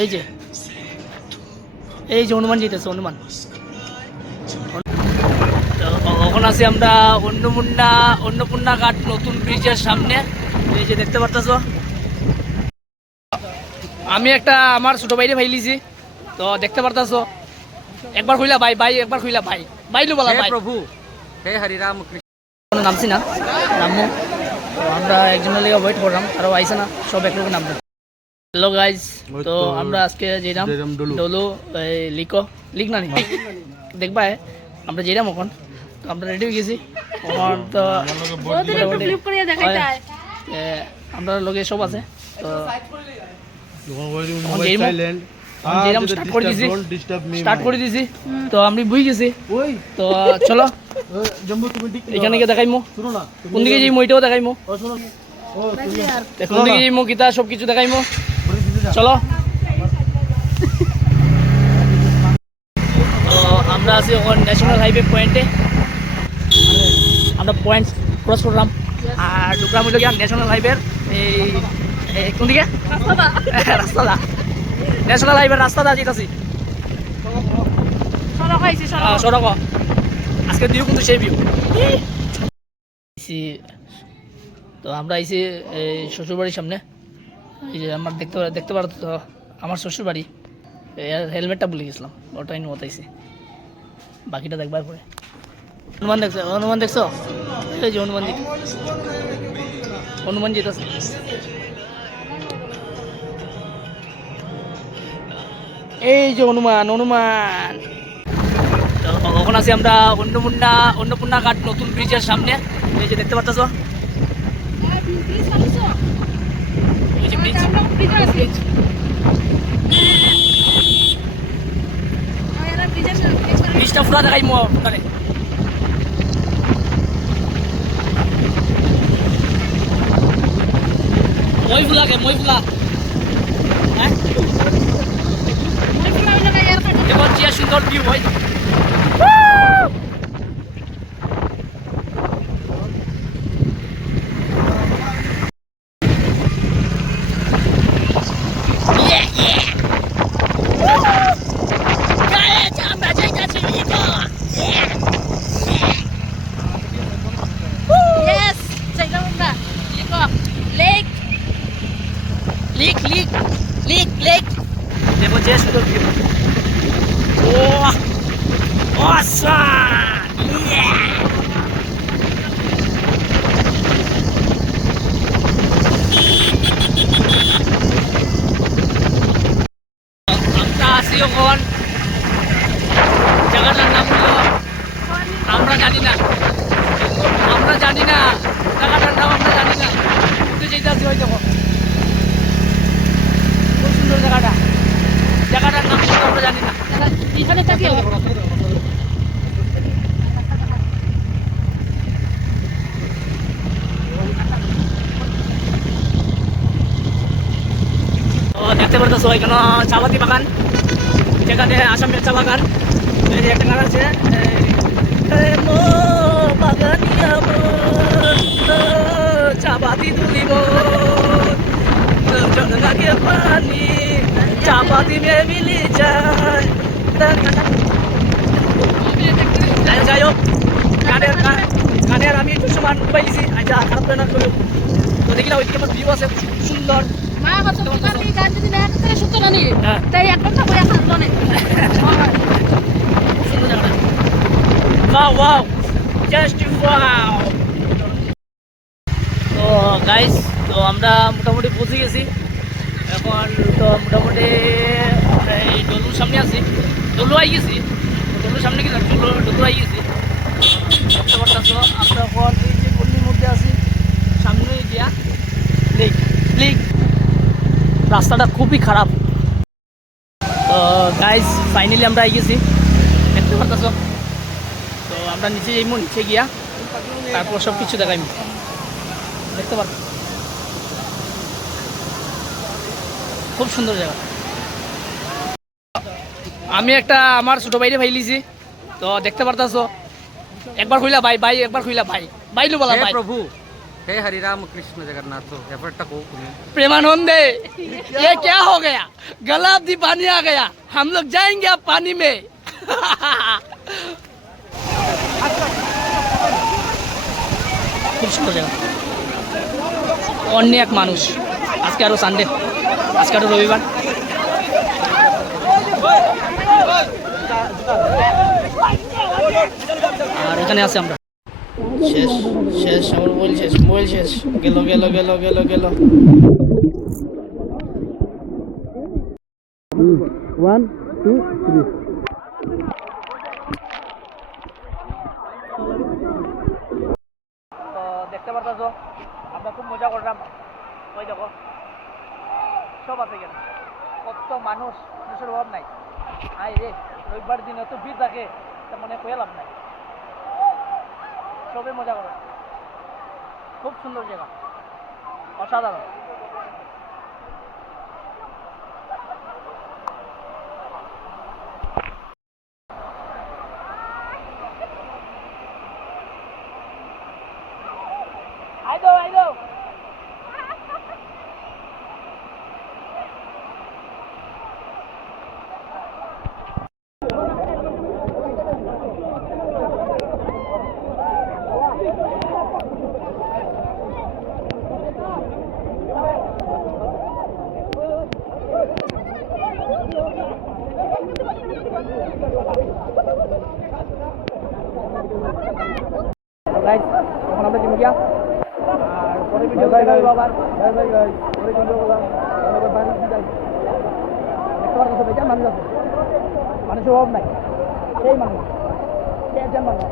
এই যে এই যে হনুমান যেতেছে হনুমান। এখন আছি আমরা অন্নপূর্ণা ঘাট নতুন ব্রিজের সামনে। এই যে দেখতে পারতেছো, আমি একটা আমার ছোট ভাইরে ভাইলিছি, তো দেখতে পারতেছো। একবার কইলা ভাই ভাই, একবার কইলা ভাই ভাইলু বলা ভাই। প্রভু হে হরিরাম কৃষ্ণ নামছি না, নামো। তো আমরা একজনের লেগে ওয়েট করলাম, আরও আইসে না, সব এক লোক নামবো। হ্যালো গাইজ, তো আমরা আজকে যেরাম ডোলো লিক না দেখবা আমরা যেরাম এখন, তো আমরা রেডি হয়ে গেছি এখন। তো আমরা লোকে সব আছে, তো স্টার্ট করে দিছি। তো আমি বুঝে গেছি, তো চলো এখানে গিয়ে দেখাইমো কোন দিকে যাইমো, এটাও দেখাইমো কোন দিকে যাইমো, গীতা সব কিছু দেখাইমো, চলো। তো আমরা আছি এখন ন্যাশনাল হাইওয়ে পয়েন্টে, আমরা পয়েন্ট ক্রস করলাম আর ঢুকলাম হইল গিয়া ন্যাশনাল হাইওয়ের এই কোন দিকে রাস্তাটা, ন্যাশনাল হাইওয়ের রাস্তাটা যেতেছি সড়ক। আজকে ভিউ কিন্তু সেই ভিউ। তো আমরা আইছি শ্বশুরবাড়ির সামনে। এই যে আমার দেখতে পারো তো আমার শ্বশুরবাড়ি। হেলমেটটা ভুলে গেছিলাম, ওটাই নিয়ে মতাইছি, বাকিটা দেখবার পরে। হনুমান দেখছো, এই যে হনুমান যেতেছে। এই যে হনুমান। এখন আছি আমরা অন্নপূর্ণা ঘাট নতুন ব্রিজের সামনে। এই যে দেখতে পাচ্ছ, এই যে ব্রিজ, ব্রিজটা পুরা দেখাই ওখানে। মইফুলা হ্যাঁ, এখন যে সুন্দর ভিউ হয়। Lick. Devo dire sul più. Oh! Awesome! Yeah! আমরা আছি এখন জায়গাটার নাম হলো, আমরা জানি না জায়গাটার নাম আমরা জানি না, কিন্তু যেটা আছে ওই দেখো খুব সুন্দর জায়গাটার নাম কিন্তু আমরা জানি না। এখানে থাকি দেখতে পারতেছো এখানে চাপাতি বাগান, যেখানে আসামের চা বাগান। একটা গান আছে, চাপাতি তুলিব পানি, চাপাতি মিলি যায়। যাই হোক, গানের আমি একটু সমান পাইছি, আচ্ছা খারাপ না করো। তো দেখি না ওইদিকে আমার ভিউ আছে সুন্দর। তাই এক ঘন্টা করে wow, just wow. তো গাইস, তো আমরা মোটামুটি পৌঁছে গেছি এখন। তো মোটামুটি এই ডলুর সামনে আছি, ডলু আই গেছি, ডলুর সামনে গেছি, ডলু আই গেছি। দেখতে পারতেছো আমরা এখন এই যে পল্লীর মধ্যে আছি, সামনে গিয়া লেক। রাস্তাটা খুবই খারাপ। তো গাইস ফাইনালি আমরা আই গেছি, দেখতে পারতেছো। তো আমরা নিচে যাইমু, নিচে গিয়া তারপর সব কিছু দেখাইমু, দেখতে পারো খুব সুন্দর জায়গা। আমি একটা আমার ছোট ভাইরে ভাইলিছি, তো দেখতে পারতেছো। একবার কইলা ভাই ভাই, একবার কইলা ভাই ভাইলু বলা ভাই। প্রভু हे हरि राम कृष्ण जगन्नाथ एफर्टটা কো তুমি प्रेमानंदे ये क्या हो गया गला दी पानी आ गया हम लोग जाएंगे अब पानी में খুব সুন্দর জায়গা অনেক মানুষ আজকে আরো সানডে আজকে আরো রবিবার আর এখানে আছে আমরা শেষ শেষ আমার মোবাইল শেষ গেল গেল গেল গেল গেল 1 2 3 তো দেখতে পারতাছো আমরা খুব মজা করলাম ওই দেখো সব আছে এখানে কত মানুষের অভাব নাই আই রে রবিবার দিন এত ভিড় থাকে তা মনে কয়ে লাভ নাই সবে মজা করো খুব সুন্দর জায়গা অসাধারণ আইদো গাইস এখন আমরা জিমে গিয়া আর পরে ভিডিও দেখা হবে আবার বাই গাইস পরে ভিডিও বললাম আমরা বাইরে যাই দেখতে পারছো বেজান মানুষ আছে মানুষের অভাব নাই সেই মানুষ বেজান মানুষ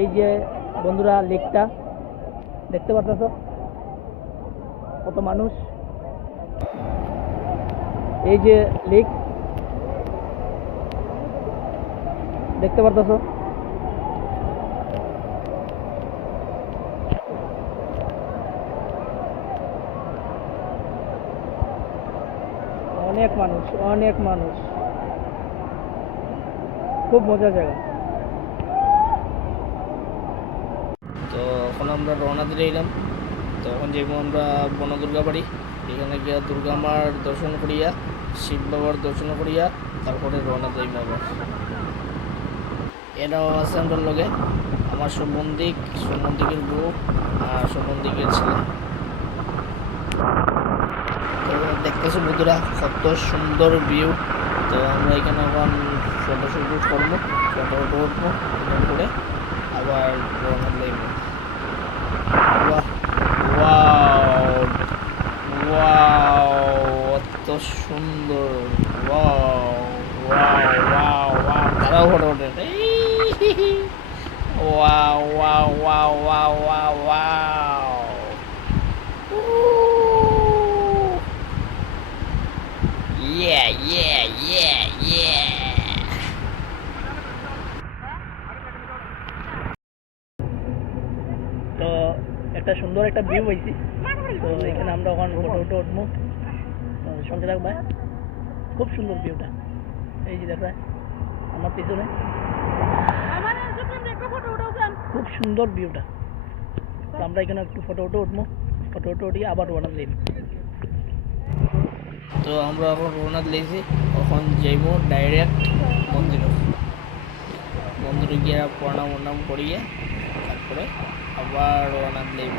এই যে বন্ধুরা লেকটা দেখতে পারতেছ কত মানুষ এই যে লেক দেখতে পারতেছ অনেক মানুষ খুব মজার জায়গা তো এখন আমরা রওনা দিয়ে এলাম তো এখন যাইব আমরা বনদুর্গা বাড়ি এখানে গিয়া দুর্গা মার দর্শন করিয়া শিব বাবার দর্শন করিয়া তারপরে রওনা যাইব আবার এরাও আছে আমরা লগে আমার সম্বন্ধিকের বউ আর সম্বন্ধিকের ছেলে তো দেখতেছো বন্ধুরা কত সুন্দর ভিউ তো আমরা এখানে এখন ফটো শুট করবো ফটো উঠবো করে আবার রওনা দেব কত সুন্দর তারাও ফটো ওঠে তো একটা সুন্দর একটা ভিউ হয়েছে তো এখানে আমরা ওখানে ফটো উঠবো সঙ্গে রাখবা খুব সুন্দর ভিউটা এই যে দেখা আমার পিছনে খুব সুন্দর ভিউটা তো আমরা এখানে একটু ফটো উঠবো ফটো উঠিয়ে আবার রওনা দিই তো আমরা এখন রওনা দিয়েছি এখন যাইব ডাইরেক্ট মন্দিরে গিয়ে প্রণাম করিয়ে তারপরে আবার রওনা দিই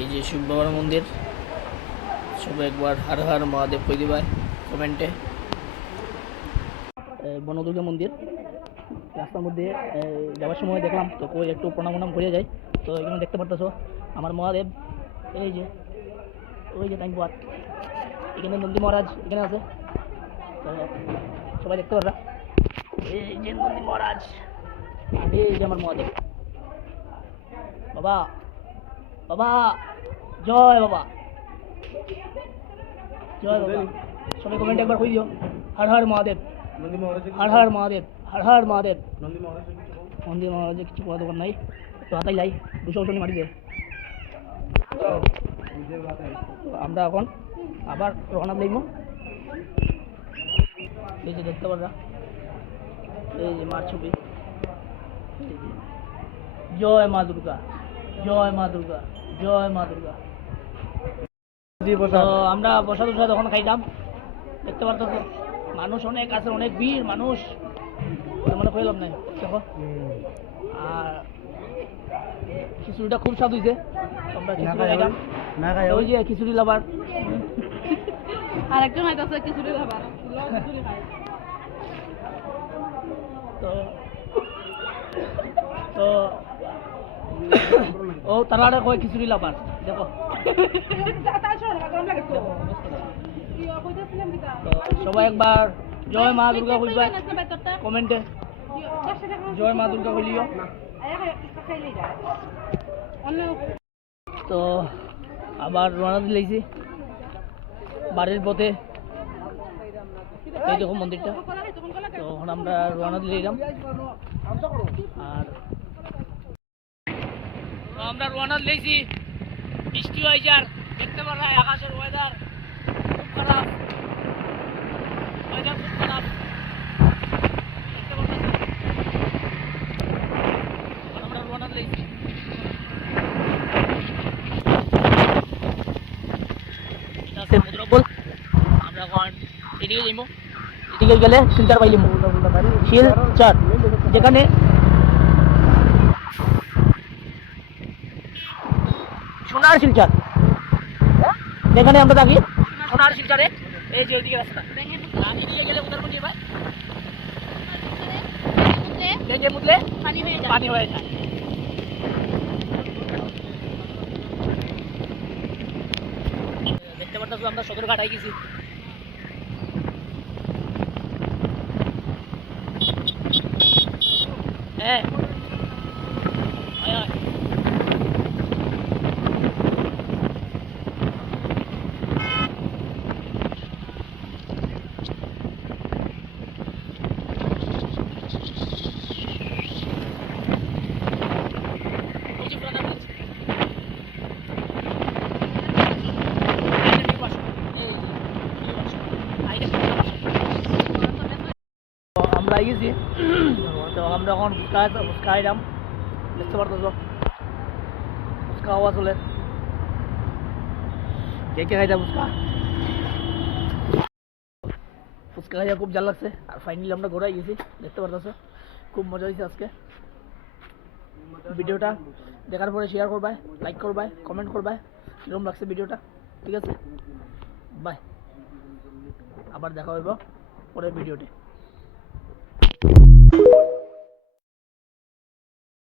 এই যে শিব বাবার মন্দির সবাই একবার হর হর মহাদেব কই দিবাই কমেন্টে। বনদুর্গা মন্দির রাস্তার মধ্যে যাওয়ার সময় দেখলাম, তো কই একটু প্রণাম করে যাই। তো এখানে দেখতে পারতেছো আমার মহাদেব, এই যে ওই যে টাইম এখানে নন্দী মহারাজ এখানে আছে, তো সবাই দেখতে পারবা। এই যে নন্দী মহারাজ, আর এই যে আমার মহাদেব। বাবা বাবা জয় বাবা, জয় বাবা। সবাই কমেন্ট একবার কই দিও হর হর মহাদেব, হর হর মহাদেব, হর হর মহাদেব। নন্দী মহারাজে কিছু করা দোকান নাই, তো হাতাই লাই 200 মাটি দেয়। আমরা এখন আবার রওনা দিইব। এই যে দেখতে পাররা, এই যে মার ছবি। জয় মা দুর্গা, জয় মা দুর্গা, জয় মা দুর্গা। তো আমরা প্রসাদ তখন খাইলাম, দেখতে পারতো তো মানুষ অনেক আছে, অনেক ভিড় মানুষ, মানে কইলাম নাই দেখো। আর খিচুড়িটা খুব স্বাদ হয়েছে, আমরা খিচুড়ি খাইলাম। ওই যে খিচুড়ি লাভার আর একজন আইতাছে খিচুড়ি খাবার খিচুড়ি খায়। তো তো ও তারা কয় খিচুড়ি লাভার দেখো। তো সবাই একবার জয় মা দুর্গা কইবা কমেন্টে, জয় মা দুর্গা কইলিও। তো আবার রওনা দিলেছি বাড়ির পথে, এই দেখো মন্দিরটা। তো এখন আমরা রওনা দিলাম, আর আমরা রওনা দিয়েছি। বৃষ্টি হয়েছে, আর দেখতে পারা আকাশের ওয়েদার খুব খারাপ, ওয়েদার খুব খারাপ দেখতে পাচ্ছি। আমরা রওনা দিয়েছি। আমরা এখন এদিকে যাইব, এদিকে গেলে শিলচর পাইলিম, শিলচর যেখানে সোনার শিলচর, যেখানে আমরা থাকি সোনার শিলচরে। এই যে ওইদিকে রাস্তা, এদিকে গেলে উদারমন্ডি ভাই ভেঙে মুতলে পানি হয়ে যায়। দেখতে পারতেছো আমরা সদরঘাট আই গেছি। হ্যাঁ আমরা গেছি। তো আমরা এখন ফুচকা খাইলাম, দেখতে পারতেছো ফুচকা হওয়া চলে। কে কে খাইতাম ফুচকা? ফুচকা খাইয়া খুব ভালো লাগছে। আর ফাইনালি আমরা ঘোরাই গেছি, দেখতে পারতেছো খুব মজা হয়েছে আজকে। ভিডিওটা দেখার পরে শেয়ার করবাই, লাইক করবাই, কমেন্ট করবাই কিরকম লাগছে ভিডিওটা। ঠিক আছে, বাই, আবার দেখা হইব পরের ভিডিওতে।